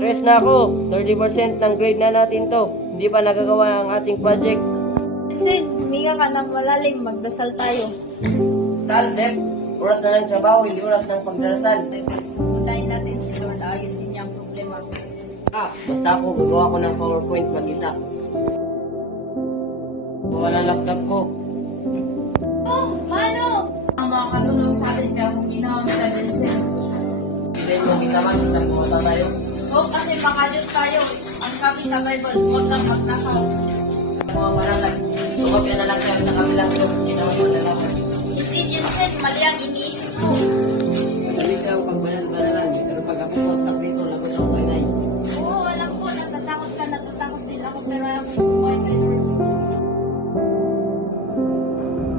Stress na ako. 30% ng grade na natin to. Hindi pa nagagawa ang ating project. Sin, huminga ka ng malalim, magdasal tayo. Tal, Dep. Oras na ng trabaho, hindi oras ng pagdarasal. Pupuntahin natin si Lord, ayusin niya ang problema. Basta ako gagawa ko ng PowerPoint mag-isa. Wala laptop ko. Oh, Mano! Ang mga katulong sa atin kaya kung ginawang sa Jensen. Hindi mo ginawa, isang pumunta tayo. Oo, kasi maka-Diyos tayo. Ang sabi sa Bible, huwag kang magnakaw. Mga malatag. Tumapya na lang tayo sa kabilang room. Ginawa mo na lang. Hindi, Jensen, mali ang iniisip mo. Madali ka ang pagbanal-banalan. Pero pag ako kontak dito, lagot ako kay Nay. Oo, alam ko, natatakot ka, natatakot din ako, pero ayaw ko sumuhay kay Lord.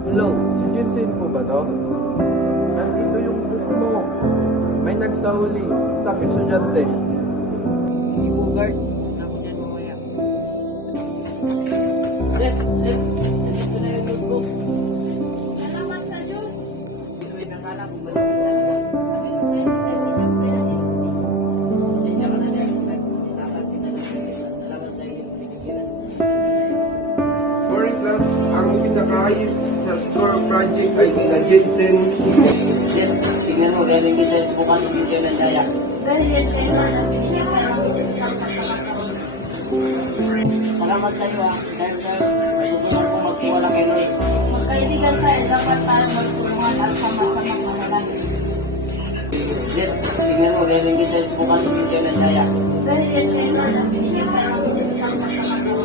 Hello, si Jinsin po ba to? Nandito yung book mo. May nagsahuli, isang estudyante. Hindi po, guard. Ako dyan mamaya. Dep, nandito na yung notebook. Salamat sa Diyos. Dito ay nakala kung ba talaga. Sabi ko sa'yo, hindi tayo pinagpila niya. Sinya ka na din. Tatatin na lang. Salamat sa iyong pinigilan. Foreign class, ang pinakaayos sa score project ay sila Jensen. Dep, tingnan mo, galing kita sa bukan ng video ng daya. Dahil kay Lord, ang binigyan tayo ng isang kasalakaw. Salamat sa iyo ha. Dahil patutunan ko magtiwala kay Lord. Magkaibigan tayo, dapat tayo magtulungan at sama-sama manalangin. Dep, tingnan mo, galing kita sa bukan ng video ng daya. Dahil kay Lord, ang binigyan tayo ng isang kasalakaw.